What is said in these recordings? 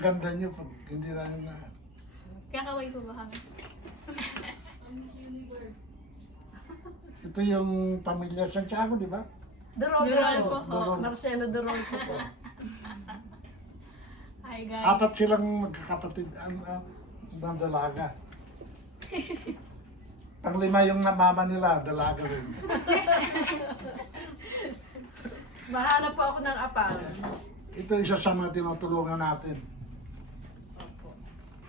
ganda niyo pag hindi na na... Kakaway po ba kami? Ito yung pamilya Santiago, di ba? Dural po. Dural. Marcelo Dural po. Hi guys. Apat silang magkakapatid ang dalaga. Panglima yung mama nila, dalaga rin. Mahanap po ako ng apal. Ito isa sa mga tinutulungan natin. Opo.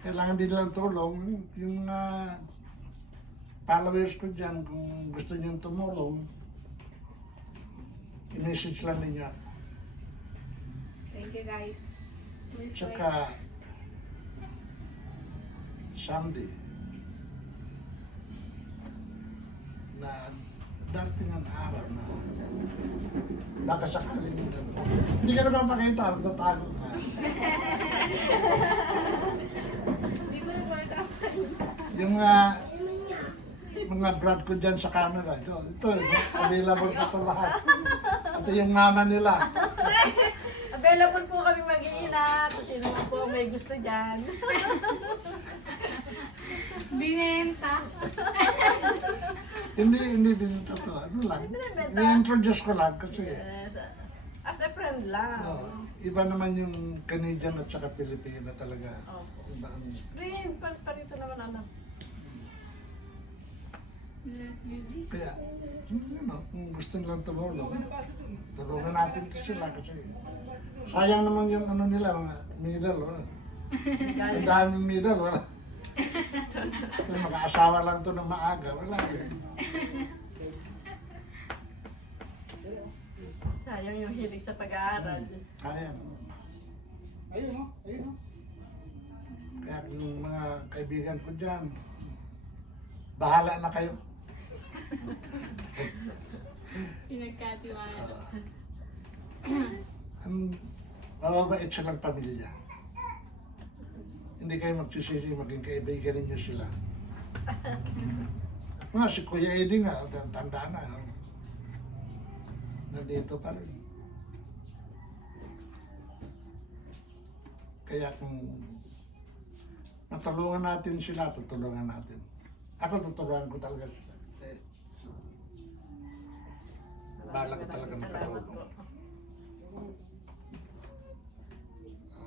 Kailangan din lang tulong. Yung followers ko dyan, kung gusto nyo tumulong, i-message lang ninyo. Thank you guys. Tsaka, Sunday, na darating ang araw na baka sakaling hindi ka naman makita, natago ka. Yung mga brad ko dyan sa Canada, ito available ko ito lahat. Ito yung mama nila. Available po kami mag-iinat. Sino po ang may gusto dyan? Binenta. Hindi binito to. Ano lang, i-introduce ko lang kasi Yes. As a friend lang. iba naman yung Canadian at saka Pilipina talaga. Opo. Iba ang, Green, parito naman anak. kaya, kung gusto nilang tumulong, tulungan natin to sila kasi sayang naman yung ano nila, mga middle. Ang daming middle, wala. Kung mag-aasawa lang to ng maaga, wala rin. Sayang yung hilig sa pag-aaral. Kaya. Ayun. Kaya yung mga kaibigan ko dyan, bahala na kayo. Pinagkatiwala. Mababait silang pamilya. Hindi kayo magsisisi, maging kaibigan ninyo sila. Nga, si Kuya Eddie nga, tanda na. Nandito pa rin. Kaya kung matulungan natin sila, tutulungan natin. Ako tutulungan ko talaga sila. Bala ko talaga Salamat po. makatulong.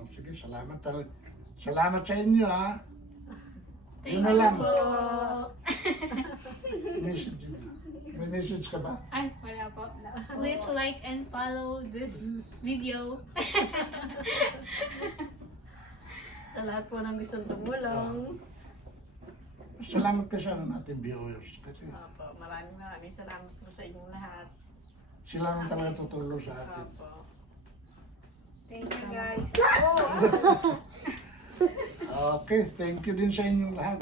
Sige, salamat talaga. Salamat sa inyo, ha? Yun na lang. May message ka ba? Ay, wala po. Please like and follow this video. Sa lahat po ng gustong tumulong. Salamat ka sa natin viewers. Kasi Opo, maraming salamat po sa inyong lahat. sila naman talaga tutulong sa atin. Opo. Thank you guys. Okay, thank you din sa inyong lahat.